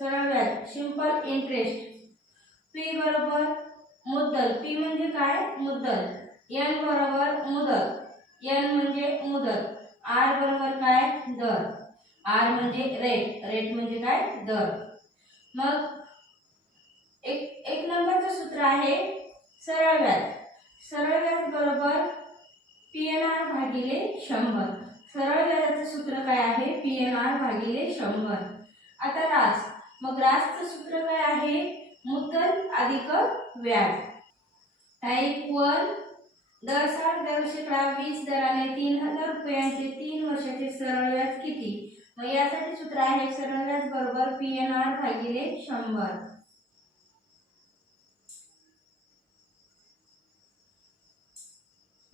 सरळ व्याज simple interest. P बरोबर मुद्दल. पी म्हणजे काय? मुद्दल. एन बरोबर मुदत. एन म्हणजे मुदत. आर बरोबर काय? दर. आर म्हणजे रेट. रेट म्हणजे काय? दर. मग एक नंबरचं सूत्र आहे सरळ व्याज. सरळ व्याज बरोबर पीएनआर भागिले 100. सरळ व्याजाचं सूत्र काय आहे? पीएनआर भागिले 100. आता रास. मग रासचं सूत्र काय आहे? मुद्दल अधिक व्याज. टाइप 1 दर 60 दर शेकडा 20 दराने 3000 रुपयांचे 3 वर्षाचे सरळ व्याज किती? मग यासाठी सूत्र आहे सरळ व्याज बरोबर पीएनआर भागिले 100.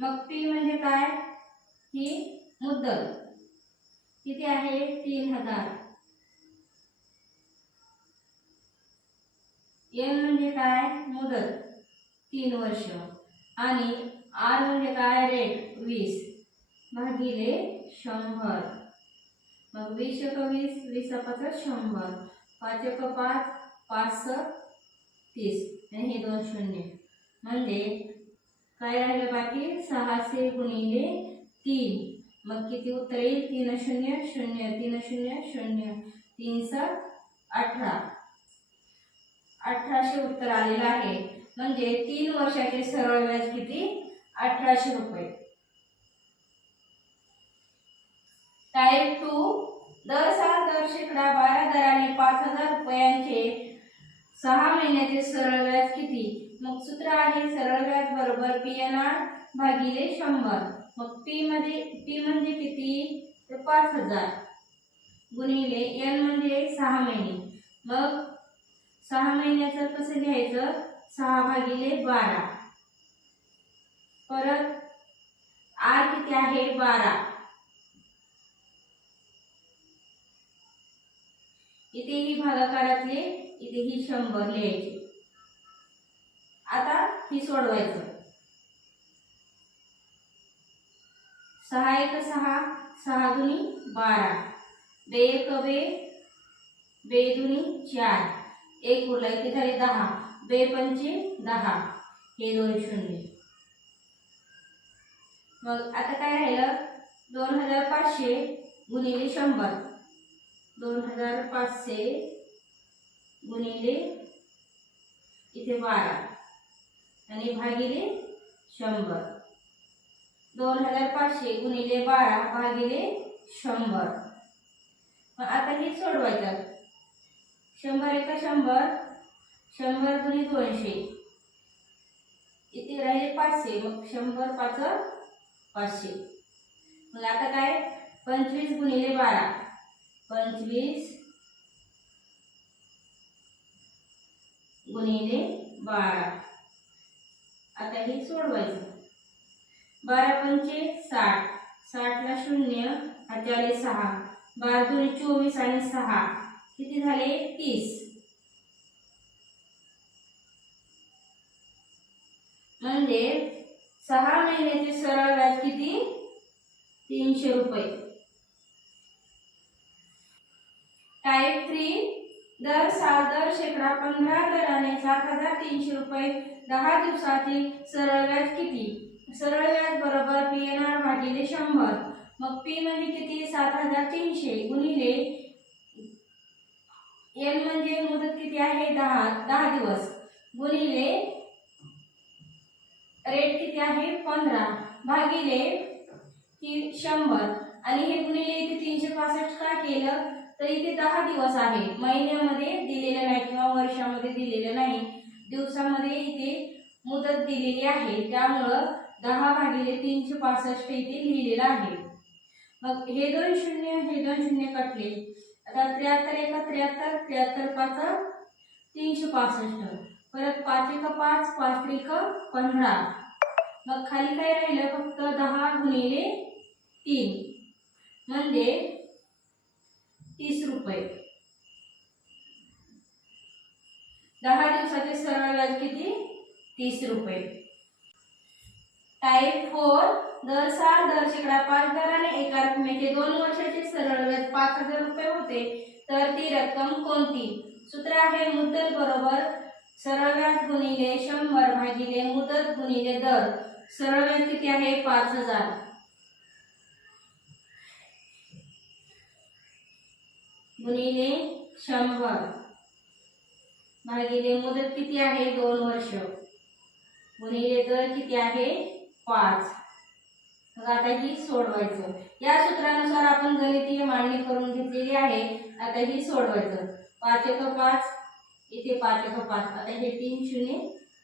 मग पी म्हणजे काय? ही मुद्दल किती आहे? 3000. एन म्हणजे काय? मुदत 3 वर्ष. आणि आर म्हणजे काय? रेट 20 भागिले 100. मग 20 × 20 20 × 5 100. 5 × 5 5 30 आणि हे 2 शून्य म्हणजे काय राहिलं बाकी? 600 गुणिले 3. मग किती उत्तर येईल? 3 0 0 3 0 0 3 18. 1800 उत्तर आलेलं आहे. म्हणजे 3 वर्षाचे सरळ व्याज किती? 1800 रुपये. टाइप 2 दर 60 दर शेकडा 12 दराने 5000 रुपयांचे 6 महिन्याचे सरळ व्याज किती? मग सूत्र आहे सरळ व्याज बरोबर पीएनआर भागिले 100. मग पी म्हणजे किती? तर 5000 गुणिले एन म्हणजे 6 महिने. मग 6 महिन्याचं कसं लिहायचं? 6 भागिले 12. परत आर किती आहे? 12. इथे ही भागाकारातले, इथे ही 100 लिहायची. आता ही सोडवायचं. 6 1 6 6 दुनी 12 बे 1 बे बे दुनी 4 1 उरला इथे झाले 10 बे पंचे 10 हे 2 शून्य. मग आता काय राहिलं? 2500 गुणिले 100. 2500 गुणिले इथे 12 आणि भागिले 100. 2500 गुणिले 12 भागिले 100. मग आता हे सोडवायचं. 100 1 100 100 दुनी 200 इथे राहिले 500. मग 100 5 500. मग आता काय? 25 गुणिले 12 25 गुणिले 12. आता हे सोडवायचं. 12 पंचे 60 60 ला 0 हाताले 6 12 दुनी 24 आणि 6 किती झाले? 30. म्हणजे 6 महिन्याचे सरळ व्याज किती? 300 रुपये. टाइप 3 दर 60 दर शेकडा 15 दराने 7300 रुपये 10 दिवसाचे सरळ व्याज किती? सरळ व्याज बरोबर पीएनआर भागिले 100. मग पी म्हणजे किती? 7300 गुणिले एन म्हणजे मुदत किती आहे? 10 दिवस गुणिले रेट किती आहे? 15 भागिले ही 100 आणि हे गुणिले इथे 365 का केलं? तर इथे 10 दिवस आहे. महिन्यामध्ये दिलेलं नाही किंवा वर्षामध्ये दिलेलं नाही. दिवसामध्ये इथे मुदत दिलेली आहे. त्यामुळं 10 भागिले 365 इथे लिहिलेलं आहे. मग हे 2 शून्य हे 2 शून्य कटले. आता 73 1 73 73 5 365 परत 5 1 5 5 3 15. मग खाली काय राहिलं? फक्त 10 गुणिले 3 म्हणजे 30 रुपये. 10 दिवसाचे सरळ व्याज किती? 30 रुपये. टाइप 4 दर 60 दर शेकडा 5 दराने एका रकमेचे 2 वर्षाचे सरळ व्याज 5000 रुपये होते तर ती रक्कम कोणती? सूत्र आहे मुद्दल बरोबर सरळ व्याज गुणिले 100 भागिले मुदत गुणिले दर. सरळ व्याज किती आहे 5000 गुणिले 100 भागिले मुदत किती आहे 2 वर्ष गुणिले दर किती आहे 5. मग आता ही सोडवायचं. या सूत्रानुसार आपण गणितीय मांडणी करून घेतलेली आहे. आता ही सोडवायचं. 5 एक 5 इथे 5 एक 5. आता हे 3 शून्य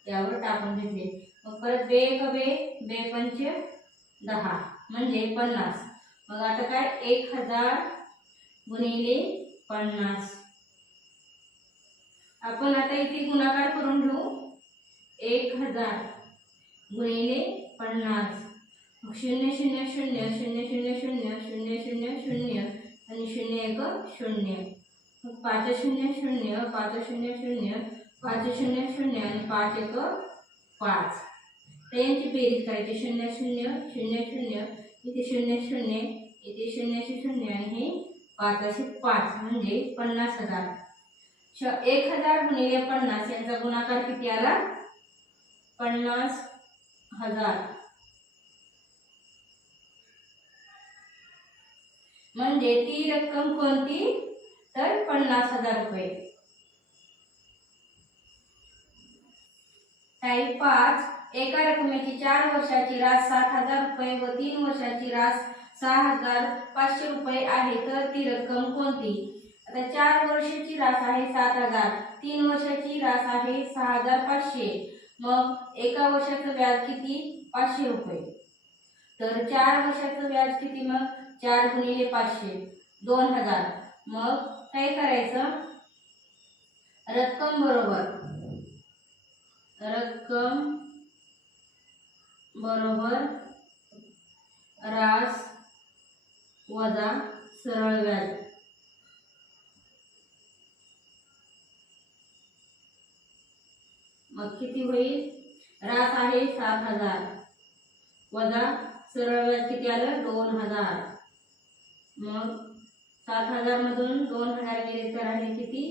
यावर टाकून घेतले. मग परत बे एक बे बे पंच 10 म्हणजे 50. मग आता काय 1000 गुणिले 50. आपण आता इथे गुणाकार करून घेऊ. 1000 गुणिले 50. मग 0 0 0 0 0 0 0 0 0 आणि 0 1 0. मग 5 0 0 5 0 0 5 0 0 आणि 5 1 5. तर यांची बेरीज करायची. 0 0 0 0 इथे 0 0 इथे 0 0 आणि हे 5 असे 5 म्हणजे 50,000. 1000 गुणिले 50 यांचा गुणाकार किती आला 50,000. म्हणजे ती रक्कम कोणती तर 50,000 रुपये. टाइप 5 एका रकमेची 4 वर्षाची रास 7,000 रुपये व 3 वर्षाची रास 6,500 रुपये आहे तर ती रक्कम कोणती. आता 4 वर्षाची रास आहे 7,000, 3 वर्षाची रास आहे 6,500. मग एका वर्षाचं व्याज किती 500 रुपये. तर 4 वर्षाचं व्याज किती मग 4 गुणिले 500 2000. मग काय करायचं रक्कम बरोबर रास वजा सरळ व्याज. मग किती होईल रास आहे 7,000 वजा सरळ व्याज किती आलं 2000. मग 7,000 मधून 2000 गेले तर आहे किती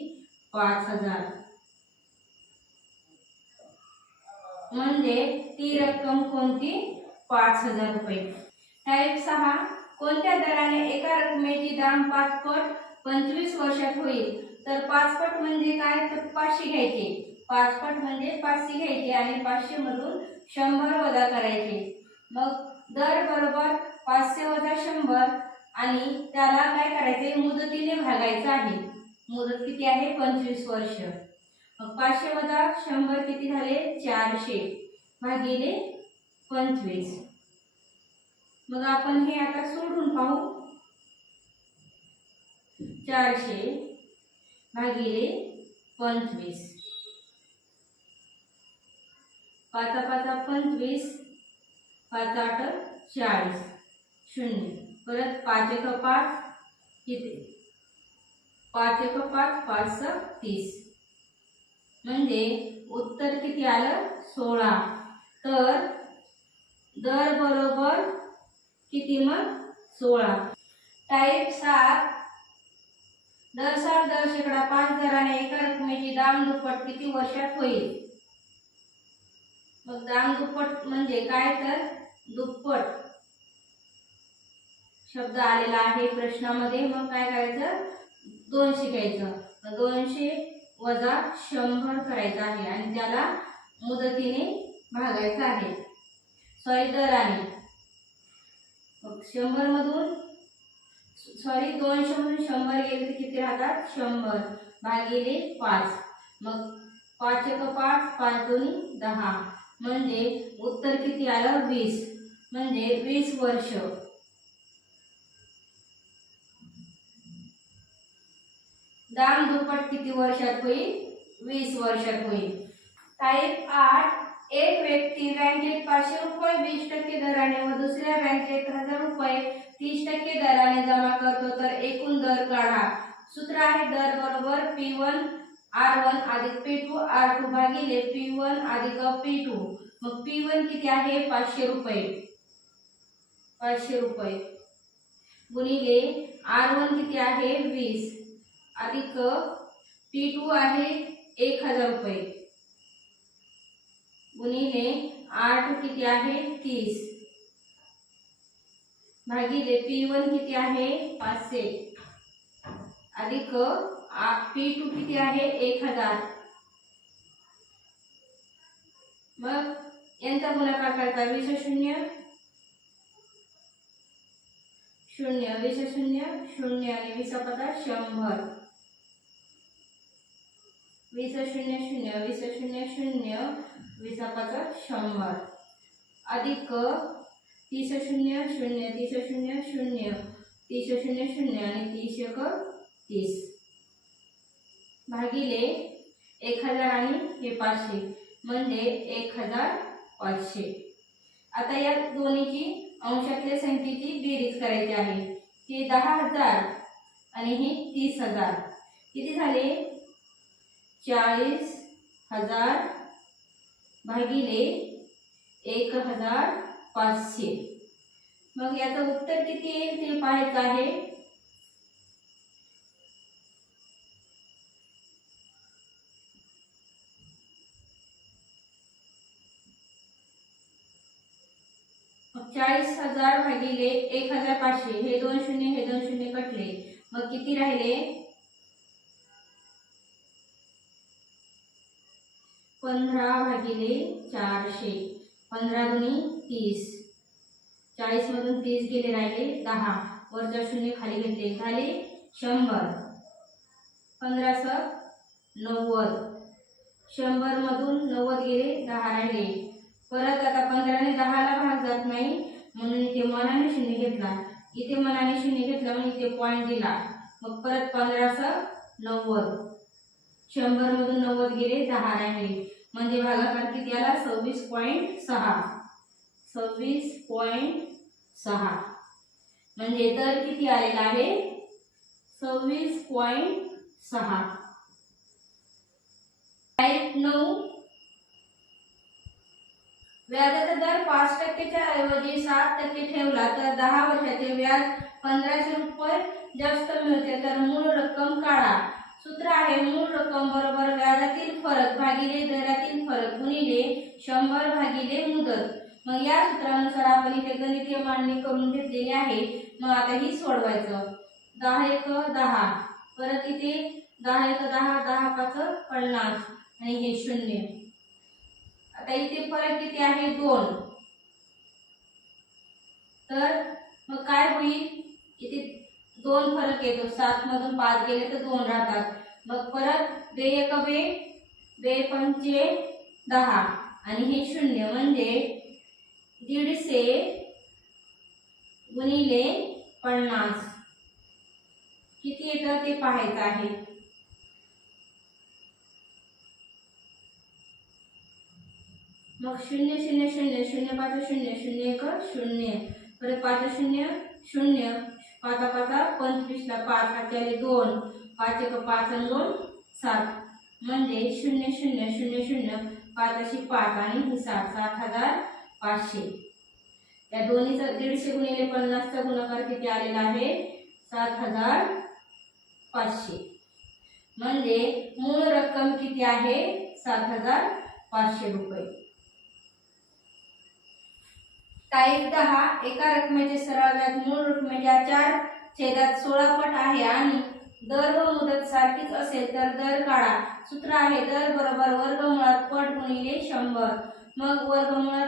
5,000. म्हणजे ती रक्कम कोणती 5,000 रुपये. टाइप 6 कोणत्या दराने एका रकमेची दाम 5 पट 25 वर्षात होईल. तर 5 पट म्हणजे काय तर 500 घ्यायचे. 5 पट म्हणजे 500 घ्यायचे आणि 500 मधून 100 वजा करायचे. मग दर बरोबर 500 वजा 100 आणि त्याला काय करायचे मुदतीने भागायचं आहे. मुदत किती आहे 25 वर्ष. मग 500 वजा 100 किती झाले 400 भागिले 25. मग आपण हे आता सोडून पाहू. 400 भागिले 25 5 5 25 5 8 40 0. परत 5 1 5 किती 5 1 5 5 30. म्हणजे उत्तर किती आलं 16. तर दर बरोबर किती मग 16. टाइप 7 दर 5 दराने एका रकमेची दाम दुप्पट किती वर्षात होईल. मग दाम दुप्पट म्हणजे काय तर दुप्पट शब्द आलेला आहे प्रश्नामध्ये. मग काय करायचं 200 घ्यायचं. 200 वजा 100 करायचं आहे आणि त्याला मुदतीने भागायचं आहे. सॉरी दराने. मग 100 मधून 200 मधून 100 गेले तर किती राहतात 100 भागिले 5. मग 5 1 5 5 2 10. म्हणजे उत्तर किती आलं 20. म्हणजे 20 वर्ष. दाम दुप्पट किती वर्षात होईल 20 वर्षात होईल. टाइप 8 एक व्यक्ती बँकेत 500 रुपये 20% दराने व दुसऱ्या बँकेत 1000 रुपये 30% दराने जमा करतो तर एकूण दर काढा. सूत्र आहे दर बरोबर P1 R1 अधिक P2 R2 भागिले P1 अधिक P2. मग P1 किती आहे 500 रुपये 500 रुपये गुणिले R1 किती आहे 20 अधिक P2 आहे 1000 रुपये गुणिले R2 किती आहे 30 भागिले P1 किती आहे 500 अधिक P2 किती आहे 1000। मग यांचा गुणाकार करायचा 20 शून्य शून्य 20 शून्य शून्य आणि 20 50 100 20 शून्य शून्य 20 शून्य शून्य 20 50 100 अधिक 30 शून्य शून्य 30 शून्य शून्य 30 शून्य शून्य आणि 30 एक 30 भागिले 1000 आणि हे 500 म्हणजे 1500। आता या दोन्हीची अंशातल्या संख्येची बेरीज करायची आहे। हे 10,000 आणि हे 30,000 किती झाले 40,000 भागिले 1500। मग याचं उत्तर किती येईल ते पाहायचं आहे। मग 40,000 भागिले 1500 हे 2 शून्य कटले मग किती राहिले 15 भागिले 400 15 दुनी 30 40 मधून 30 गेले राहिले 10 वरचा शून्य खाली घेतले झाले 100 15 स 90 100 मधून 90 गेले 10 राहिले परत आता 15 ने 10 ला भाग जात नाही म्हणून इथे मनाने शून्य घेतला इथे मनाने शून्य घेतला म्हणून इथे पॉइंट दिला मग परत 15 स 90 100 मधून 90 गेले 10 राहिले म्हणजे भागाकार किती आला 26.6 26.6 म्हणजे तर किती आलेला आहे 26.6। टाइप 9 व्याजाचा दर 5% च्या ऐवजी 7% ठेवला तर 10 वर्षाचे व्याज 1500 रुपये जास्त मिळते तर मूळ रक्कम काढा। सूत्र आहे मूळ रक्कम बरोबर व्याजातील फरक भागिले दरातील फरक गुणिले 100 भागिले मुदत। मग या सूत्रानुसार आपण इथे गणितीय मांडणी करून घेतलेली आहे। मग आता ही सोडवायचं 10 एक 10 परत इथे 10 एक 10 10 पाच 50 आणि हे शून्य। आता इथे फरक किती आहे 2 तर मग काय होईल इथे 2 फरक येतो 7 मधून 5 गेले तर 2 राहतात मग परत 2 एक 2 पंचे 10 आणि हे शून्य म्हणजे 150 गुणिले 50 किती येतं ते पाहायचं आहे। मग 0 0 0 0 5 0 0 1 0 परत 5 0 0 5 5 25 ला 5 हाताले 2 5 1 5 आणि 2 7 म्हणजे 0 0 0 0 5 अशी 5 आणि ही 7 7500। या दोन्हीचा 150 गुणिले 50 चा गुणाकार किती आलेला आहे 7500 म्हणजे मूळ रक्कम किती आहे 7500 रुपये। टाइप 10 एका रकमेचे सरळ व्याज मूळ रकमेच्या 4/16 पट आहे आणि दर व मुदत सारखीच असेल तर दर काढा। सूत्र आहे दर बरोबर वर्गमुळात पट गुणिले 100। मग वर्गमुळात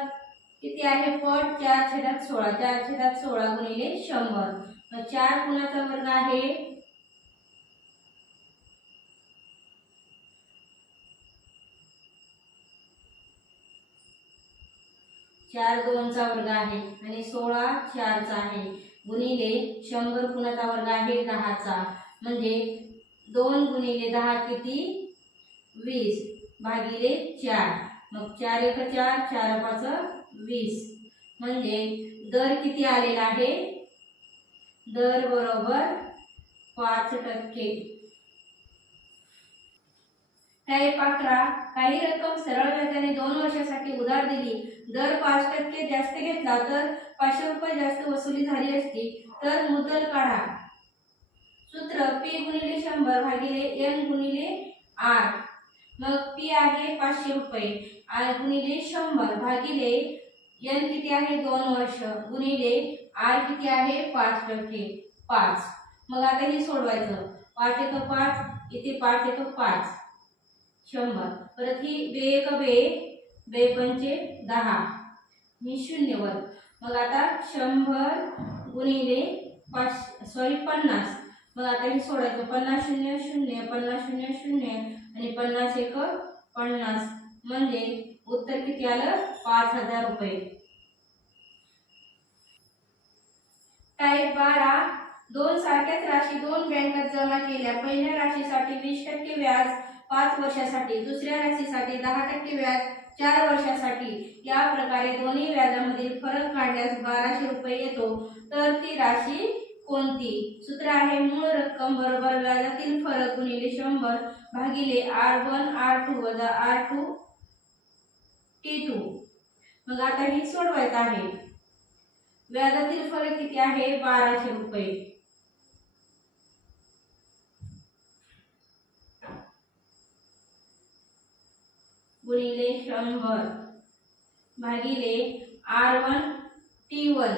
किती आहे पट 4/16 4/16 गुणिले 100। मग 4 कुणाचा वर्ग आहे 4 2 चा वर्ग आहे आणि 16 4 चा आहे गुणिले 100 कुणाचा वर्ग आहे 10 चा म्हणजे 2 गुणिले 10 किती 20 भागिले 4 मग 4 1 4 4 5 20 म्हणजे दर किती आलेला आहे दर बरोबर 5%। टाइप 11 काही रक्कम सरळ व्याजाने 2 वर्षासाठी उधार दिली दर 5% जास्त घेतला तर 500 रुपये जास्त वसुली झाली असती तर मुद्दल काढा। सूत्र P गुणिले 100 भागिले N गुणिले R. मग P आहे 500 रुपये R गुणिले 100 भागिले N किती आहे 2 वर्ष गुणिले R किती आहे 5%. 5. मग आता हे सोडवायचं. 5 एक 5 इथे 5 एक 5 100. परत ही बे एक बे पंचे 10 ही 0 वर. मग आता 100 गुणिले 50. मग आता हे सोडायचं. 50 0 0 50 0 0 आणि 50 एक 50 म्हणजे उत्तर किती आलं 5000 रुपये. टाइप 12 दोन सारख्याच राशी दोन बँकात जमा केल्या. पहिल्या राशीसाठी 20% व्याज 5 वर्षासाठी, दुसऱ्या राशीसाठी 10% व्याज 4 वर्षासाठी. या प्रकारे दोन्ही व्याजामधील फरक काढल्यास 1200 रुपये येतो. तर ती राशी कोणती? सूत्र आहे मूळ रक्कम बरोबर व्याजातील फरक गुणिले 100 भागिले R1 R2 वजा R2 T2. मग आता ही सोडवायचं आहे. व्याजातील फरक किती आहे 1200 रुपये गुणिले 100 भागिले R1 T1.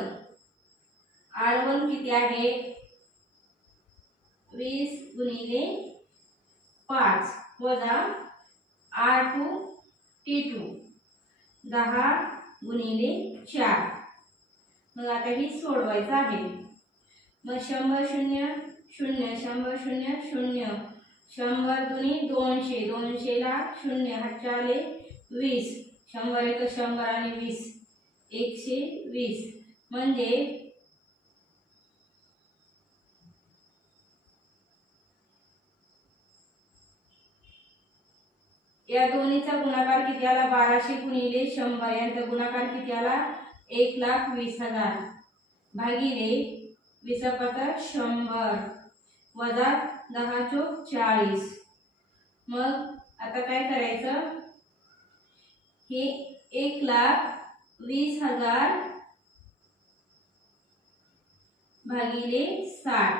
R1 किती आहे 20 गुणिले 5 वजा R2 T2 10 गुणिले 4. मग आता ही सोडवायचं आहे. मग 100 0 0 100 0 0 100 दुनी 200 200 ला 0 हातचे आले 20 100 एक 100 आणि 20 120 म्हणजे या दोन्हीचा गुणाकार किती आला 1200 गुणिले 100 यांचा गुणाकार किती आला 1,20,000 भागिले 20 5 100 वजा 10 चोक 40. मग आता काय करायचं हे 1,20,000 भागिले 60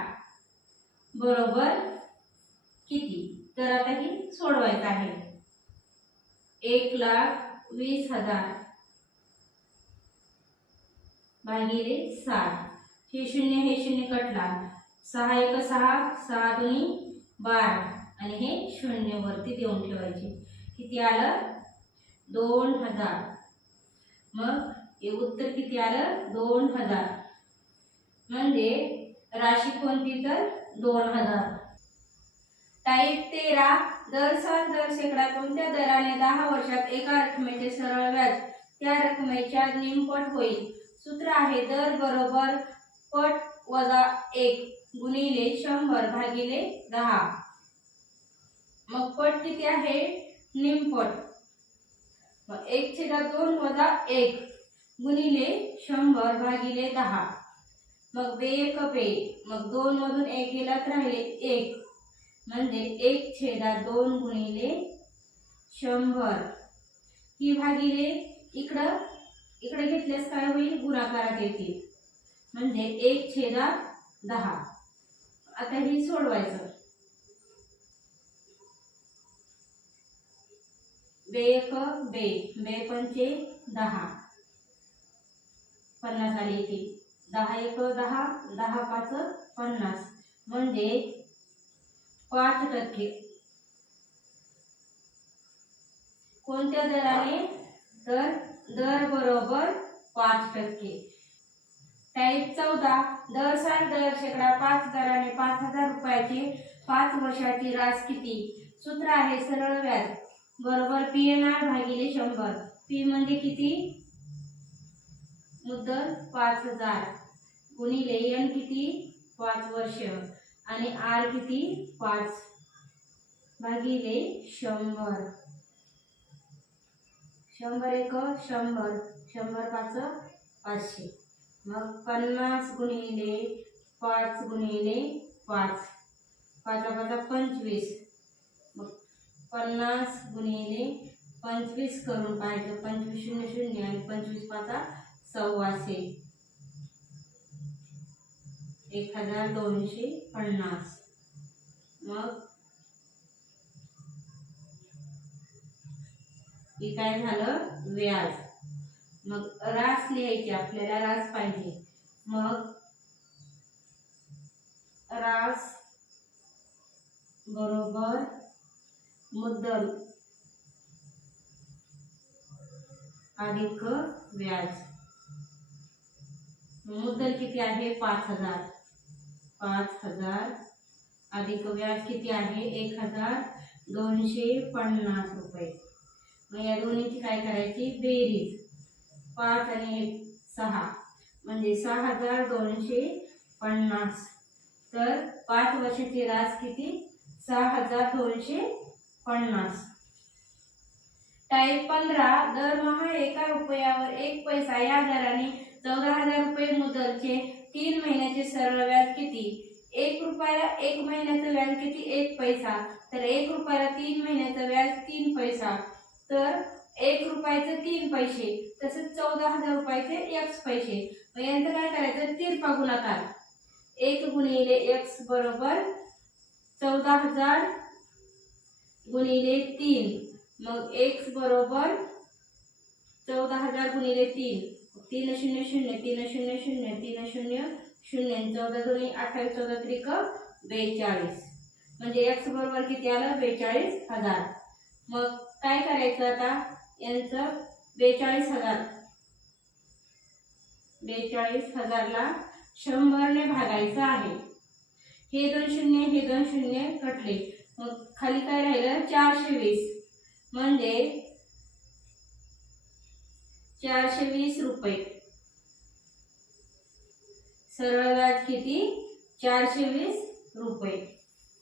बरोबर किती? तर आता ही सोडवायचं आहे. 1,20,000 भागिले 60. हे 0 हे 0 कटला 6 एक 6 6 दुनी 12 आणि हे 0 वरती देऊन ठेवायचे. किती आलं 2000. मग हे उत्तर किती आलं 2000 म्हणजे राशी कोणती तर 2000. टाइप 13 दर साल दर शेकडा कोणत्या दराने 10 वर्षात एका रकमेचे सरळ व्याज त्या रकमेच्या निमपट होईल. सूत्र आहे दर बरोबर पट वजा 1 गुणिले 100 भागिले 10. मग पट किती आहे निमपट. मग 1/2 वजा 1 गुणिले 100 भागिले 10. मग बे एक बे मग 2 मधून 1 गेला तर राहिले 1 म्हणजे 1/2 गुणिले 100 ही भागिले इकडे घेतल्यास काय होईल गुणाकारात येतील म्हणजे 1/10. आता ही सोडवायचं. बे एक बे पंचे 10 50 आली इथे 10 एक 10 10 5 50 म्हणजे 5%. कोणत्या दराने तर दर बरोबर 5%. टाइप 14 दर साल दर शेकडा 5 दराने 5000 रुपयाची 5 वर्षाची रास किती. सूत्र आहे सरळ व्याज बरोबर PNR भागिले 100. P म्हणजे किती मुद्दल 5000 गुणिले N किती 5 वर्ष आणि R किती 5 भागिले 100. 100 एक 100 100 5 500. मग 50 गुणिले 5 गुणिले 5 5 5 25. मग 50 गुणिले 25 करून पाहायचं 25 0 0 आणि 25 5 1,250. 1250 मग हे काय झालं, व्याज. मग रास लिहायची, आपल्याला रास पाहिजे. मग रास बरोबर मुद्दल अधिक व्याज. मुद्दल किती आहे, 5000. 5000 अधिक व्याज किती आहे, 1250 रुपये. मग या दोन्हीची काय करायची, बेरीज. 5 आणि 1 6 म्हणजे 6250. तर 5 वर्षाची रास किती, 6250. टाईप 15 दरमहा 1 रुपयावर 1 पैसा या दराने 14000 रुपये मुदलचे 3 महिन्याचे सरळ व्याज किती. 1 रुपयाला 1 महिन्याचं व्याज किती, 1 पैसा. तर 1 रुपयाला 3 महिन्याचं व्याज 3 पैसा. तर 1 रुपयाचं 3 पैसे, तसेच 14000 रुपयाचे x पैसे. मग यांचं काय करायचं, तिरपा गुणाकार. 1 गुणिले x बरोबर 14000 गुणिले 3. मग x बरोबर 14000 गुणिले 3. 3 0 0 3 0 0 3 0 0 14 2 28 14 त्रिक 42. म्हणजे x बरोबर किती आलं, 42000. मग काय करायचं आता, यांचं 42000. 42000 ला 100 ने भागायचं आहे. हे 2 शून्य हे 2 शून्य कटले. मग खाली काय राहिलं, 420. म्हणजे 420 रुपये. सरळ व्याज किती, 420 रुपये.